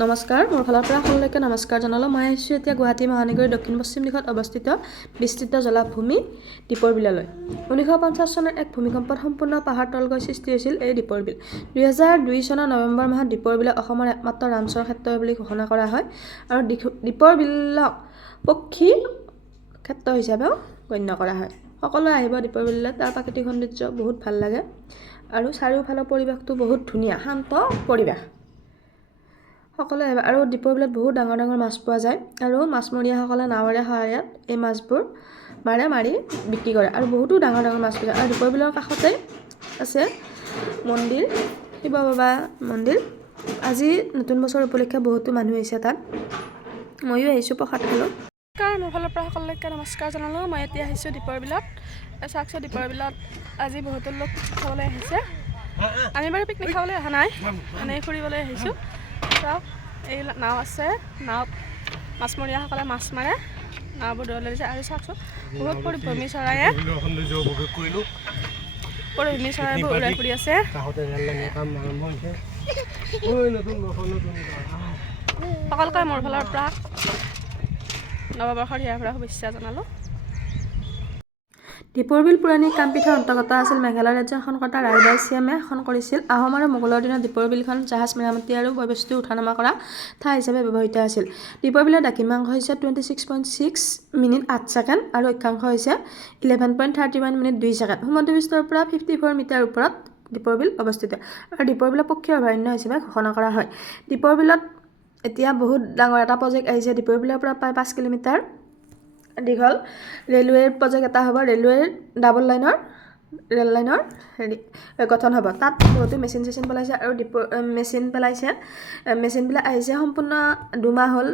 নমস্কাৰ মোৰ ফালৰ পৰা সকলোকে নমস্কাৰ জনালোঁ মই আহিছোঁ এতিয়া গুৱাহাটী মহানগৰীৰ দক্ষিণ পশ্চিম দিশত অৱস্থিত বিস্তৃত জলাভূমি দীপৰ বিললৈ 1950 চনৰ এক ভূমিকম্পত সম্পূৰ্ণ পাহাৰ তলগৈ সৃষ্টি হৈছিল এই দীপৰ বিল 2002 চনৰ নৱেম্বৰ মাহত দীপৰ বিলক অসমৰ একমাত্ৰ ৰামচৰ ক্ষেত্ৰ বুলি ঘোষণা কৰা হয় আৰু দীপৰ বিলক পক্ষী ক্ষেত্ৰ হিচাপেও গণ্য কৰা হয় সকলোৱে আহিব দীপৰ বিললৈ তাৰ প্ৰাকৃতিক সৌন্দৰ্য বহুত ভাল লাগে আৰু চাৰিওফালৰ পৰিৱেশটো বহুত ধুনীয়া শান্ত পৰিৱেশ সকলোৱে আৰু দীপৰ বিলত বহুত ডাঙৰ ডাঙৰ মাছ পোৱা যায় আৰু মাছমৰীয়াসকলে নাৱৰে সহায়ত এই মাছবোৰ মাৰি বিক্ৰী কৰে আৰু বহুতো ডাঙৰ ডাঙৰ মাছ পোৱা যায় আৰু দীপৰ বিলৰ কাষতে আছে মন্দিৰ শিৱ বাবা মন্দিৰ আজি নতুন বছৰ উপলক্ষে বহুতো মানুহ আহিছে তাত ময়ো আহিছোঁ প্ৰসাদ খালোঁ মোৰ ফালৰ পৰা সকলোকে নমস্কাৰ জনালোঁ মই এতিয়া আহিছোঁ দীপৰ বিলত চাওকচোন দীপৰ বিলত আজি বহুতো লোক পিকনিক খাবলৈ আহিছে আমি বাৰু পিকনিক খাবলৈ অহা নাই এনেই ফুৰিবলৈ আহিছোঁ চাওক এই নাও আছে নাৱত মাছমৰীয়াসকলে মাছ মাৰে নাওবোৰ দৌৰাই দিছে আৰু চাওকচোন বহুত পৰিভ্ৰমী চৰাইবোৰ উৰাই ফুৰি আছে সকলোকে মোৰ ফালৰ পৰা নৱবৰ্ষৰ ইয়াৰ পৰা শুভেচ্ছা জনালোঁ দীপৰ বিল পুৰণি কামপীঠৰ অন্তৰ্গত আছিল মেঘালয় ৰাজ্যৰ শাসনকৰ্তা ৰাইবাই চিয়ামে শাসন কৰিছিল আহোম আৰু মোগলৰ দিনত দীপৰ বিলখন জাহাজ মেৰামতি আৰু বস্তু উঠা-নমা কৰা ঠাই হিচাপে ব্যৱহৃত আছিল দীপৰ বিলৰ দ্ৰাঘিমাংশ হৈছে 26.6 মিনিট 8 ছেকেণ্ড আৰু অক্ষাংশ হৈছে 11.31 মিনিট 2 ছেকেণ্ড ভূমধ্যপৃষ্ঠৰ পৰা 54 মিটাৰ ওপৰত দীপৰ বিল অৱস্থিত আৰু দীপৰ বিলক পক্ষী অভয়াৰণ্য হিচাপে ঘোষণা কৰা হয় দীপৰ বিলত এতিয়া বহুত ডাঙৰ এটা প্ৰজেক্ট আহিছে দীপৰ বিলৰ পৰা প্ৰায় 5 কিলোমিটাৰ দীঘল ৰেলৱেৰ প্ৰজেক্ট এটা হ'ব ৰেলৱেৰ ডাবল লাইনৰ ৰেল লাইনৰ গঠন হ'ব তাত বহুতো মেচিন পেলাইছে আৰু মেচিনবিলাক আহিছে সম্পূৰ্ণ দুমাহ হ'ল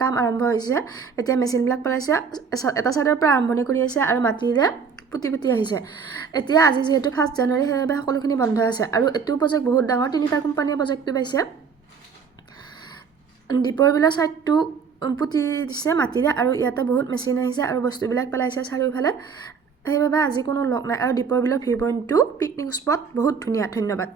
কাম আৰম্ভ হৈছে এতিয়া মেচিনবিলাক পেলাইছে এটা চাইডৰ পৰা আৰম্ভণি কৰি আছে আৰু মাটিৰে পুতি আহিছে এতিয়া আজি যিহেতু 1 জানুৱাৰী সেইবাবে সকলোখিনি বন্ধ আছে আৰু এইটো প্ৰজেক্ট বহুত ডাঙৰ 3টা কোম্পানীয়ে প্ৰজেক্টটো পাইছে দীপৰ বিলৰ ছাইডটো পুতি দিছে মাটিৰে আৰু ইয়াতে বহুত মেচিন আহিছে আৰু বস্তুবিলাক পেলাইছে চাৰিওফালে সেইবাবে আজি কোনো লগ নাই আৰু দীপৰ বিলৰ ভিউ পইণ্টটো পিকনিক স্পট বহুত ধুনীয়া ধন্যবাদ